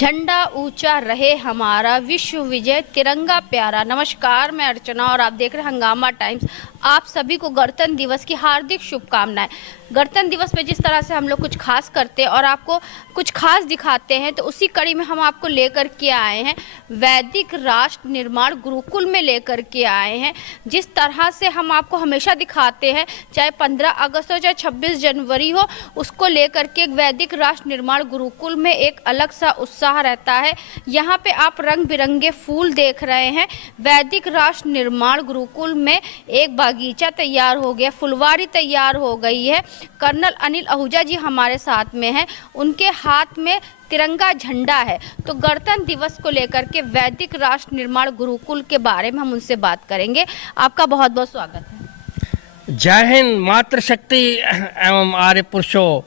झंडा ऊंचा रहे हमारा, विश्व विजय तिरंगा प्यारा। नमस्कार, मैं अर्चना और आप देख रहे हैं हंगामा टाइम्स। आप सभी को गणतंत्र दिवस की हार्दिक शुभकामनाएं। गणतंत्र दिवस में जिस तरह से हम लोग कुछ खास करते हैं और आपको कुछ खास दिखाते हैं, तो उसी कड़ी में हम आपको लेकर के आए हैं, वैदिक राष्ट्र निर्माण गुरुकुल में लेकर के आए हैं। जिस तरह से हम आपको हमेशा दिखाते हैं, चाहे 15 अगस्त हो चाहे 26 जनवरी हो, उसको लेकर के वैदिक राष्ट्र निर्माण गुरुकुल में एक अलग सा उत्साह रहता है। यहाँ पे आप रंग बिरंगे फूल देख रहे हैं। वैदिक राष्ट्र निर्माण गुरुकुल में एक बागीचा तैयार हो गया, फुलवारी तैयार हो गई है। कर्नल अनिल आहूजा जी हमारे साथ में हैं, उनके हाथ में तिरंगा झंडा है। तो गणतंत्र दिवस को लेकर के वैदिक राष्ट्र निर्माण गुरुकुल के बारे में हम उनसे बात करेंगे। आपका बहुत बहुत स्वागत है। जय हिंद। मातृशक्ति एवं आर्य पुरुषों,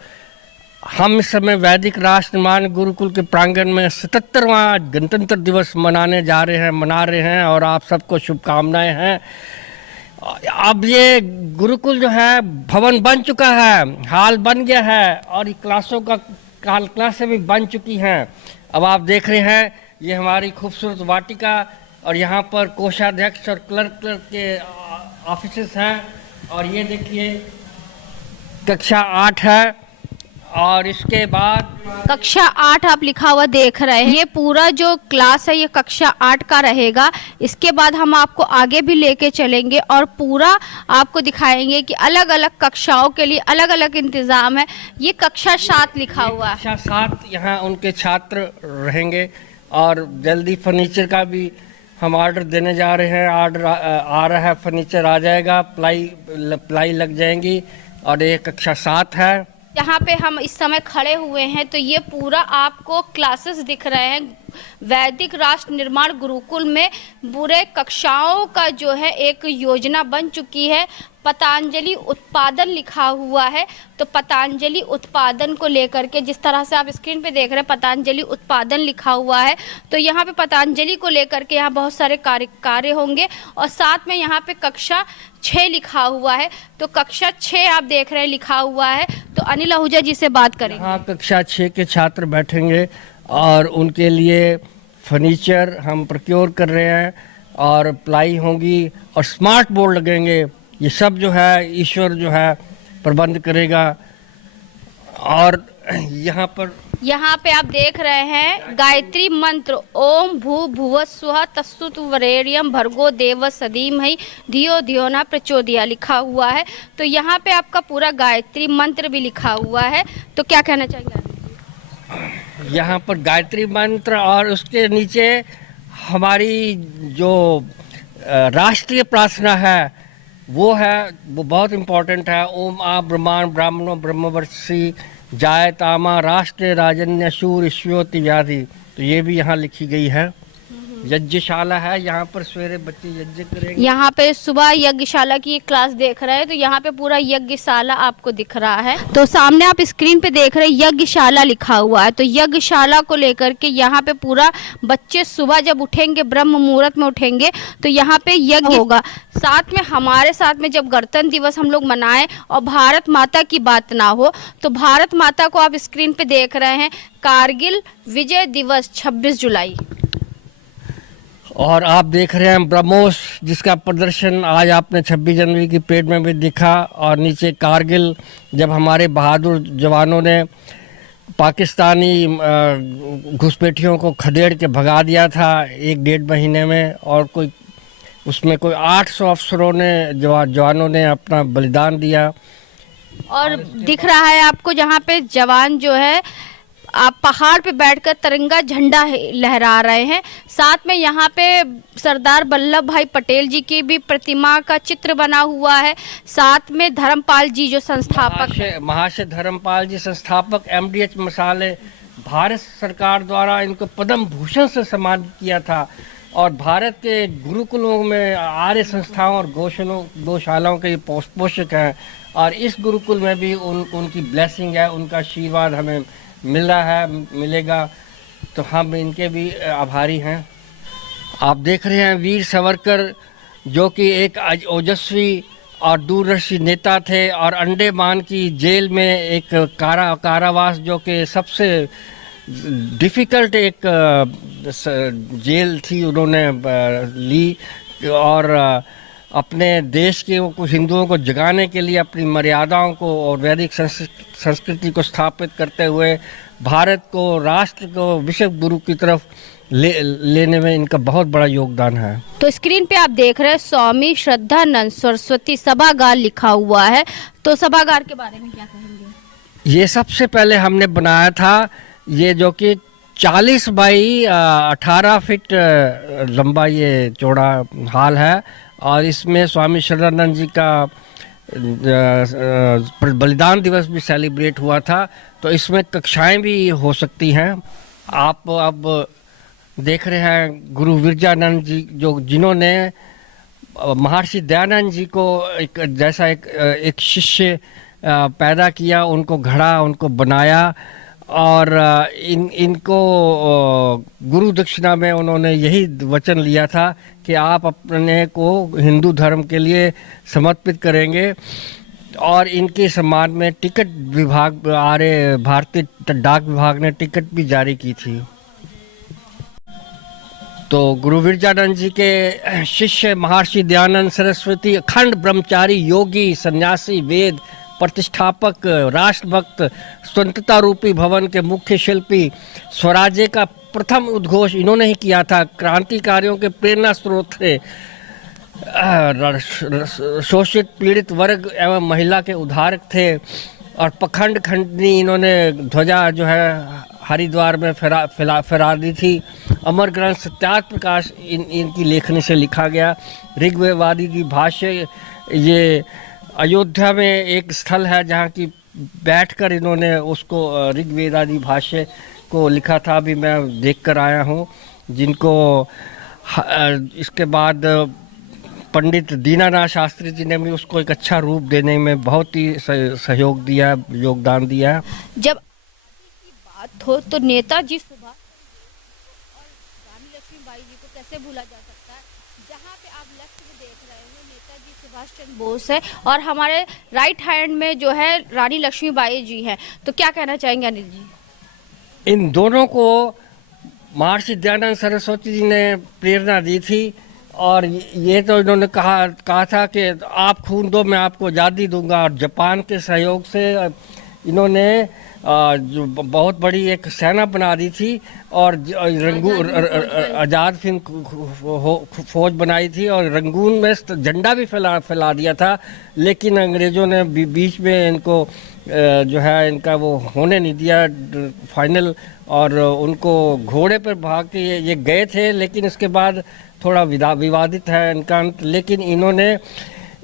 हम इस समय वैदिक राष्ट्र निर्माण गुरुकुल के प्रांगण में 77वां गणतंत्र दिवस मना रहे हैं और आप सबको शुभकामनाएं हैं। अब ये गुरुकुल जो है भवन बन चुका है, हाल बन गया है और क्लासों का क्लासें भी बन चुकी हैं। अब आप देख रहे हैं ये हमारी खूबसूरत वाटिका और यहाँ पर कोषाध्यक्ष और क्लर्क के ऑफिसेस हैं। और ये देखिए कक्षा 8 है और इसके बाद कक्षा 8 आप लिखा हुआ देख रहे हैं। ये पूरा जो क्लास है ये कक्षा 8 का रहेगा। इसके बाद हम आपको आगे भी लेके चलेंगे और पूरा आपको दिखाएंगे कि अलग अलग कक्षाओं के लिए अलग अलग इंतजाम है। ये कक्षा 7 लिखा हुआ है। कक्षा 7 यहाँ उनके छात्र रहेंगे और जल्दी फर्नीचर का भी हम ऑर्डर देने जा रहे हैं। ऑर्डर आ रहा है, फर्नीचर आ जाएगा, प्लाई लग जाएंगी और ये कक्षा 7 है। यहाँ पे हम इस समय खड़े हुए हैं तो ये पूरा आपको क्लासेस दिख रहे हैं। वैदिक राष्ट्र निर्माण गुरुकुल में बुरे कक्षाओं का जो है एक योजना बन चुकी है। पतंजलि उत्पादन लिखा हुआ है, तो पतंजलि उत्पादन को लेकर के जिस तरह से आप स्क्रीन पे देख रहे हैं पतंजलि उत्पादन लिखा हुआ है, तो यहाँ पे पतंजलि को लेकर के यहाँ बहुत सारे कार्य होंगे। और साथ में यहाँ पे कक्षा 6 लिखा हुआ है, तो कक्षा 6 आप देख रहे हैं लिखा हुआ है। तो अनिल आहूजा जी से बात करेंगे। हाँ, कक्षा 6 के छात्र बैठेंगे और उनके लिए फर्नीचर हम प्रोक्योर कर रहे हैं और प्लाई होंगी और स्मार्ट बोर्ड लगेंगे। ये सब जो है ईश्वर जो है प्रबंध करेगा। और यहाँ पे आप देख रहे हैं गायत्री मंत्र ओम भू भुव स्वः तत्सवितुर्वरेण्यं भर्गो देवस्य धीमहि धियो धियो न प्रचोदयात् लिखा हुआ है। तो यहाँ पे आपका पूरा गायत्री मंत्र भी लिखा हुआ है। तो क्या कहना चाहेंगे? यहाँ पर गायत्री मंत्र और उसके नीचे हमारी जो राष्ट्रीय प्रार्थना है वो बहुत इम्पोर्टेंट है। ओम आ ब्रह्मांड ब्राह्मणो ब्रह्मवर्षि जायतामा राष्ट्र राजन्य शूर ईश्वति व्याधि। तो ये भी यहाँ लिखी गई है। यज्ञशाला है, यहाँ पर सवेरे बच्चे यज्ञ करेंगे। यहाँ पे सुबह यज्ञशाला की एक क्लास देख रहे हैं, तो यहाँ पे पूरा यज्ञशाला आपको दिख रहा है। तो सामने आप स्क्रीन पे देख रहे हैं यज्ञशाला लिखा हुआ है। तो यज्ञशाला को लेकर के यहाँ पे पूरा बच्चे सुबह जब उठेंगे, ब्रह्म मुहूर्त में उठेंगे, तो यहाँ पे यज्ञ होगा। साथ में हमारे साथ में जब गणतंत्र दिवस हम लोग मनाएं और भारत माता की बात ना हो, तो भारत माता को आप स्क्रीन पे देख रहे हैं, कारगिल विजय दिवस 26 जुलाई। और आप देख रहे हैं ब्रह्मोस, जिसका प्रदर्शन आज आपने 26 जनवरी की परेड में भी दिखा। और नीचे कारगिल, जब हमारे बहादुर जवानों ने पाकिस्तानी घुसपैठियों को खदेड़ के भगा दिया था 1-1.5 महीने में, और उसमें कोई 800 अफसरों ने जवानों ने अपना बलिदान दिया। और दिख रहा है आपको जहाँ पे जवान जो है आप पहाड़ पे बैठकर तिरंगा झंडा लहरा रहे हैं। साथ में यहाँ पे सरदार वल्लभ भाई पटेल जी की भी प्रतिमा का चित्र बना हुआ है। साथ में धर्मपाल जी जो संस्थापक महाशय धर्मपाल जी संस्थापक MDH मसाले, भारत सरकार द्वारा इनको पद्म भूषण से सम्मानित किया था। और भारत के गुरुकुलों में आर्य संस्थाओं और गौशालाओं के पोषक हैं। और इस गुरुकुल में भी उनकी ब्लेसिंग है, उनका आशीर्वाद हमें मिल रहा है, मिलेगा। तो हम इनके भी आभारी हैं। आप देख रहे हैं वीर सावरकर, जो कि एक ओजस्वी और दूरदर्शी नेता थे और अंडमान की जेल में एक कारावास जो कि सबसे डिफ़िकल्ट एक जेल थी उन्होंने ली, और अपने देश के कुछ हिंदुओं को जगाने के लिए अपनी मर्यादाओं को और वैदिक संस्कृति को स्थापित करते हुए भारत को, राष्ट्र को विश्व गुरु की तरफ लेने में इनका बहुत बड़ा योगदान है। तो स्क्रीन पे आप देख रहे हैं स्वामी श्रद्धानंद सरस्वती सभागार लिखा हुआ है, तो सभागार के बारे में क्या कहेंगे? ये सबसे पहले हमने बनाया था, ये जो कि 40 बाई 18 फीट लंबा ये चौड़ा हॉल है, और इसमें स्वामी श्रद्धानंद जी का बलिदान दिवस भी सेलिब्रेट हुआ था, तो इसमें कक्षाएं भी हो सकती हैं। आप अब देख रहे हैं गुरु विरजानंद जी, जो जिन्होंने महर्षि दयानंद जी को एक शिष्य पैदा किया, उनको घड़ा, उनको बनाया, और इनको गुरु दक्षिणा में उन्होंने यही वचन लिया था कि आप अपने को हिंदू धर्म के लिए समर्पित करेंगे, और इनके सम्मान में टिकट विभाग, भारतीय डाक विभाग ने टिकट भी जारी की थी। तो गुरु विरजानंद जी के शिष्य महर्षि दयानंद सरस्वती अखंड ब्रह्मचारी, योगी, सन्यासी, वेद प्रतिष्ठापक, राष्ट्रभक्त, स्वतंत्रता रूपी भवन के मुख्य शिल्पी, स्वराज्य का प्रथम उद्घोष इन्होंने ही किया था, क्रांतिकारियों के प्रेरणा स्रोत थे, शोषित पीड़ित वर्ग एवं महिला के उद्धारक थे, और पखंड खंडनी इन्होंने ध्वजा जो है हरिद्वार में फहरा दी थी। अमर ग्रंथ सत्यार्थ प्रकाश इनकी लेखनी से लिखा गया। ऋग्वेदादि भाष्य, ये अयोध्या में एक स्थल है जहाँ की बैठकर इन्होंने उसको ऋग्वेदादि भाष्य को लिखा था, अभी मैं देख कर आया हूँ, जिनको इसके बाद पंडित दीनानाथ शास्त्री जी ने भी उसको एक अच्छा रूप देने में बहुत ही सहयोग दिया, योगदान दिया। जब की बात हो तो नेताजी सुभाष और रानी लक्ष्मीबाई जी को कैसे भूला जा सकता है। जहाँ पे आप लेफ्ट में देख रहे हो नेताजी सुभाष चंद्र बोस है, और हमारे राइट हैंड में जो है रानी लक्ष्मीबाई जी हैं, तो क्या कहना चाहेंगे अनिल जी? इन दोनों को महर्षि दयानंद सरस्वती जी ने प्रेरणा दी थी, और ये तो इन्होंने कहा था कि आप खून दो मैं आपको आज़ादी दूंगा, और जापान के सहयोग से इन्होंने जो बहुत बड़ी एक सेना बना दी थी, और आज़ाद हिंद फौज बनाई थी, और रंगून में झंडा भी फैला दिया था, लेकिन अंग्रेज़ों ने बीच में इनको जो है इनका वो होने नहीं दिया फाइनल, और उनको घोड़े पर भाग के ये गए थे, लेकिन इसके बाद थोड़ा विवादित है इनका अंत। लेकिन इन्होंने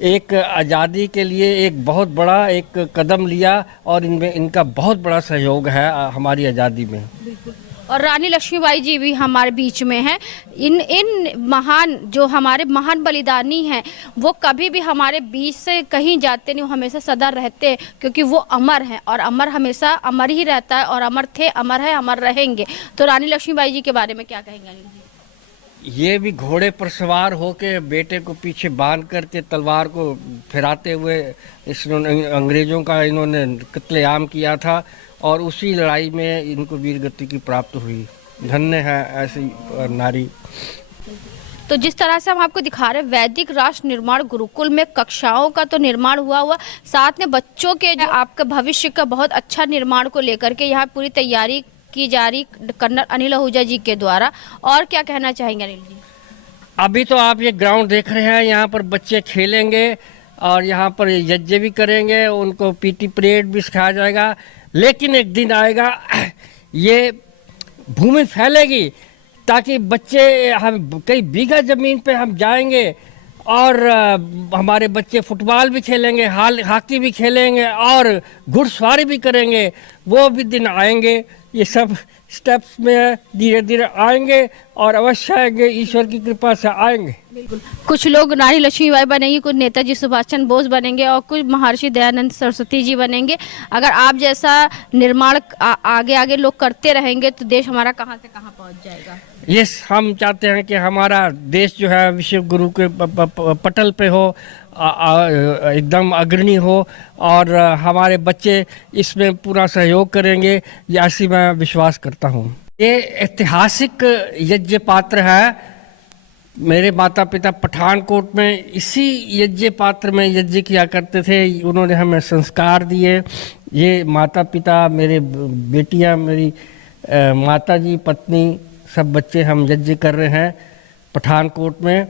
एक आज़ादी के लिए एक बहुत बड़ा एक कदम लिया, और इनमें इनका बहुत बड़ा सहयोग है हमारी आज़ादी में। और रानी लक्ष्मीबाई जी भी हमारे बीच में हैं। इन महान जो हमारे महान बलिदानी हैं, वो कभी भी हमारे बीच से कहीं जाते नहीं, वो हमेशा सदा रहते हैं, क्योंकि वो अमर हैं, और अमर हमेशा अमर ही रहता है, और अमर थे, अमर है, अमर रहेंगे। तो रानी लक्ष्मीबाई जी के बारे में क्या कहेंगे अनिल जी? ये भी घोड़े पर सवार होके बेटे को पीछे बांध करके तलवार को फिराते हुए अंग्रेजों का इन्होंने कत्लेआम किया था, और उसी लड़ाई में इनको वीरगति की प्राप्त हुई। धन्य है ऐसी नारी। तो जिस तरह से हम आपको दिखा रहे हैं, वैदिक राष्ट्र निर्माण गुरुकुल में कक्षाओं का तो निर्माण हुआ, साथ में बच्चों के जो आपके भविष्य का बहुत अच्छा निर्माण को लेकर के यहाँ पूरी तैयारी की जा रही कर्नल अनिल आहूजा जी के द्वारा। और क्या कहना चाहेंगे अनिल जी? अभी तो आप ये ग्राउंड देख रहे हैं, यहाँ पर बच्चे खेलेंगे, और यहाँ पर यज्ञ भी करेंगे, उनको पीटी परेड भी सिखाया जाएगा। लेकिन एक दिन आएगा, ये भूमि फैलेगी, ताकि बच्चे, हम कई बीघा ज़मीन पे हम जाएंगे, और हमारे बच्चे फुटबॉल भी खेलेंगे, हॉकी भी खेलेंगे, और घुड़सवारी भी करेंगे। वो भी दिन आएंगे। ये सब स्टेप्स में धीरे धीरे आएंगे, और अवश्य आएंगे, ईश्वर की कृपा से आएंगे। बिल्कुल। कुछ लोग रानी लक्ष्मीबाई बनेंगी, कुछ नेताजी सुभाष चंद्र बोस बनेंगे, और कुछ महर्षि दयानंद सरस्वती जी बनेंगे। अगर आप जैसा निर्माण आगे आगे लोग करते रहेंगे, तो देश हमारा कहाँ से कहाँ पहुँच जाएगा। हम चाहते हैं कि हमारा देश जो है विश्व गुरु के पटल पे हो, एकदम अग्रणी हो और हमारे बच्चे इसमें पूरा सहयोग करेंगे, ये ऐसी मैं विश्वास करता हूँ। ये ऐतिहासिक यज्ञ पात्र है। मेरे माता पिता पठानकोट में इसी यज्ञ पात्र में यज्ञ किया करते थे। उन्होंने हमें संस्कार दिए। ये माता पिता, मेरे बेटियां, मेरी माता जी, पत्नी, सब बच्चे हम यज्ञ कर रहे हैं पठानकोट में,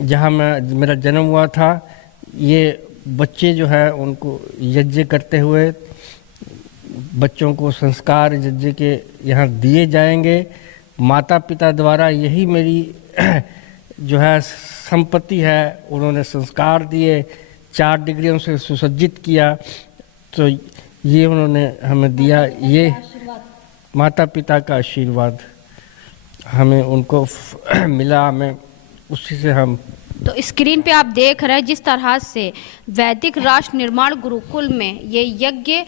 जहां मेरा जन्म हुआ था। ये बच्चे जो है उनको यज्ञ करते हुए बच्चों को संस्कार यज्ञ के यहाँ दिए जाएंगे। माता पिता द्वारा यही मेरी जो है संपत्ति है। उन्होंने संस्कार दिए, 4 डिग्रियों से सुसज्जित किया, तो ये उन्होंने हमें दिया। ये माता पिता का आशीर्वाद हमें उनको मिला, हमें उसी से हम। तो स्क्रीन पे आप देख रहे हैं जिस तरह से वैदिक राष्ट्र निर्माण गुरुकुल में ये यज्ञ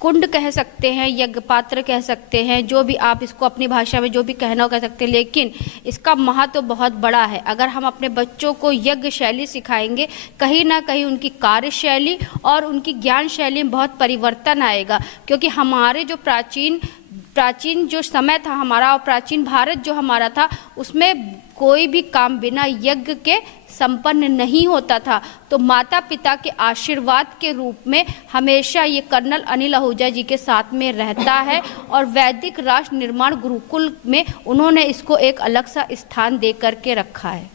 कुंड कह सकते हैं, यज्ञ पात्र कह सकते हैं, जो भी आप इसको अपनी भाषा में जो भी कहना हो कह सकते हैं, लेकिन इसका महत्व बहुत बड़ा है। अगर हम अपने बच्चों को यज्ञ शैली सिखाएंगे, कहीं ना कहीं उनकी कार्यशैली और उनकी ज्ञान शैली में बहुत परिवर्तन आएगा। क्योंकि हमारे जो प्राचीन जो समय था हमारा और प्राचीन भारत जो हमारा था, उसमें कोई भी काम बिना यज्ञ के संपन्न नहीं होता था। तो माता पिता के आशीर्वाद के रूप में हमेशा ये कर्नल अनिल आहूजा जी के साथ में रहता है और वैदिक राष्ट्र निर्माण गुरुकुल में उन्होंने इसको एक अलग सा स्थान दे करके रखा है।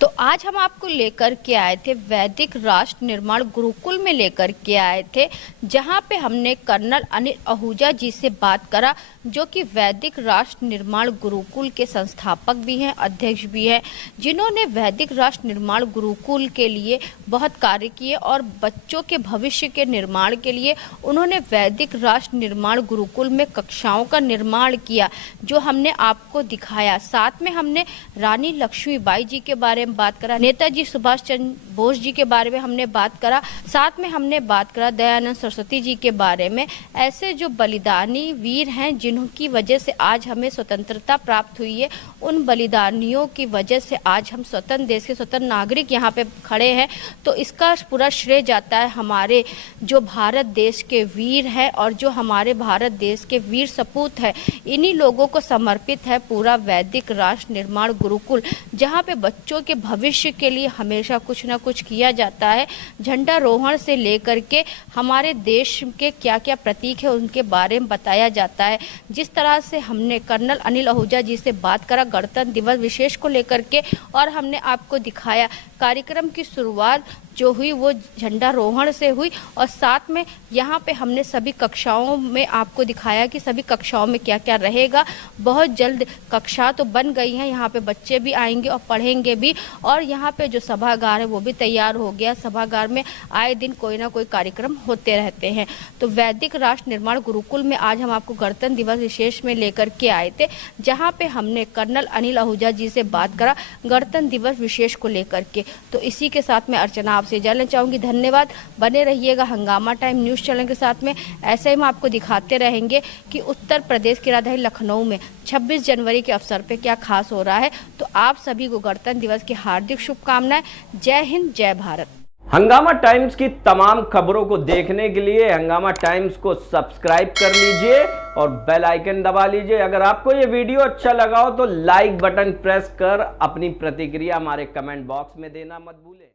तो आज हम आपको लेकर के आए थे वैदिक राष्ट्र निर्माण गुरुकुल में लेकर के आए थे, जहां पे हमने कर्नल अनिल आहूजा जी से बात करा, जो कि वैदिक राष्ट्र निर्माण गुरुकुल के संस्थापक भी हैं, अध्यक्ष भी हैं, जिन्होंने वैदिक राष्ट्र निर्माण गुरुकुल के लिए बहुत कार्य किए और बच्चों के भविष्य के निर्माण के लिए उन्होंने वैदिक राष्ट्र निर्माण गुरुकुल में कक्षाओं का निर्माण किया, जो हमने आपको दिखाया। साथ में हमने रानी लक्ष्मीबाई जी के बारे में बात करा, नेताजी सुभाष चंद्र बोस जी के बारे में हमने बात करा, साथ में हमने बात करा दयानंद सरस्वती जी के बारे में। ऐसे जो बलिदानी वीर हैं जिनकी वजह से आज हमें स्वतंत्रता प्राप्त हुई है, उन बलिदानियों की वजह से आज हम स्वतंत्र देश के स्वतंत्र नागरिक यहाँ पे खड़े हैं। तो इसका पूरा श्रेय जाता है हमारे जो भारत देश के वीर हैं और जो हमारे भारत देश के वीर सपूत हैं, इन्हीं लोगों को समर्पित है पूरा वैदिक राष्ट्र निर्माण गुरुकुल, जहाँ पे बच्चों के भविष्य के लिए हमेशा कुछ ना कुछ किया जाता है। झंडारोहण से लेकर के हमारे देश के क्या क्या प्रतीक है उनके बारे में बताया जाता है। जिस तरह से हमने कर्नल अनिल आहूजा जी से बात करा गणतंत्र दिवस विशेष को लेकर के, और हमने आपको दिखाया कार्यक्रम की शुरुआत जो हुई वो झंडारोहण से हुई, और साथ में यहाँ पे हमने सभी कक्षाओं में आपको दिखाया कि सभी कक्षाओं में क्या क्या रहेगा। बहुत जल्द कक्षा तो बन गई हैं, यहाँ पे बच्चे भी आएंगे और पढ़ेंगे भी, और यहाँ पे जो सभागार है वो भी तैयार हो गया। सभागार में आए दिन कोई ना कोई कार्यक्रम होते रहते हैं। तो वैदिक राष्ट्र निर्माण गुरुकुल में आज हम आपको गणतंत्र दिवस विशेष में लेकर के आए थे, जहाँ पे हमने कर्नल अनिल आहूजा जी से बात करा गणतंत्र दिवस विशेष को लेकर के। तो इसी के साथ में अर्चना आपसे जानना चाहूंगी। धन्यवाद, बने रहिएगा हंगामा टाइम न्यूज़ चैनल के साथ में। ऐसे ही हम आपको दिखाते रहेंगे कि उत्तर प्रदेश की राजधानी लखनऊ में 26 जनवरी के अवसर पे क्या खास हो रहा है। तो आप सभी को गणतंत्र दिवस की हार्दिक शुभकामनाएं। जय हिंद, जय भारत। हंगामा टाइम्स की तमाम खबरों को देखने के लिए हंगामा टाइम्स को सब्सक्राइब कर लीजिए और बेल आइकन दबा लीजिए। अगर आपको ये वीडियो अच्छा लगा हो तो लाइक बटन प्रेस कर अपनी प्रतिक्रिया हमारे कमेंट बॉक्स में देना मत भूलें।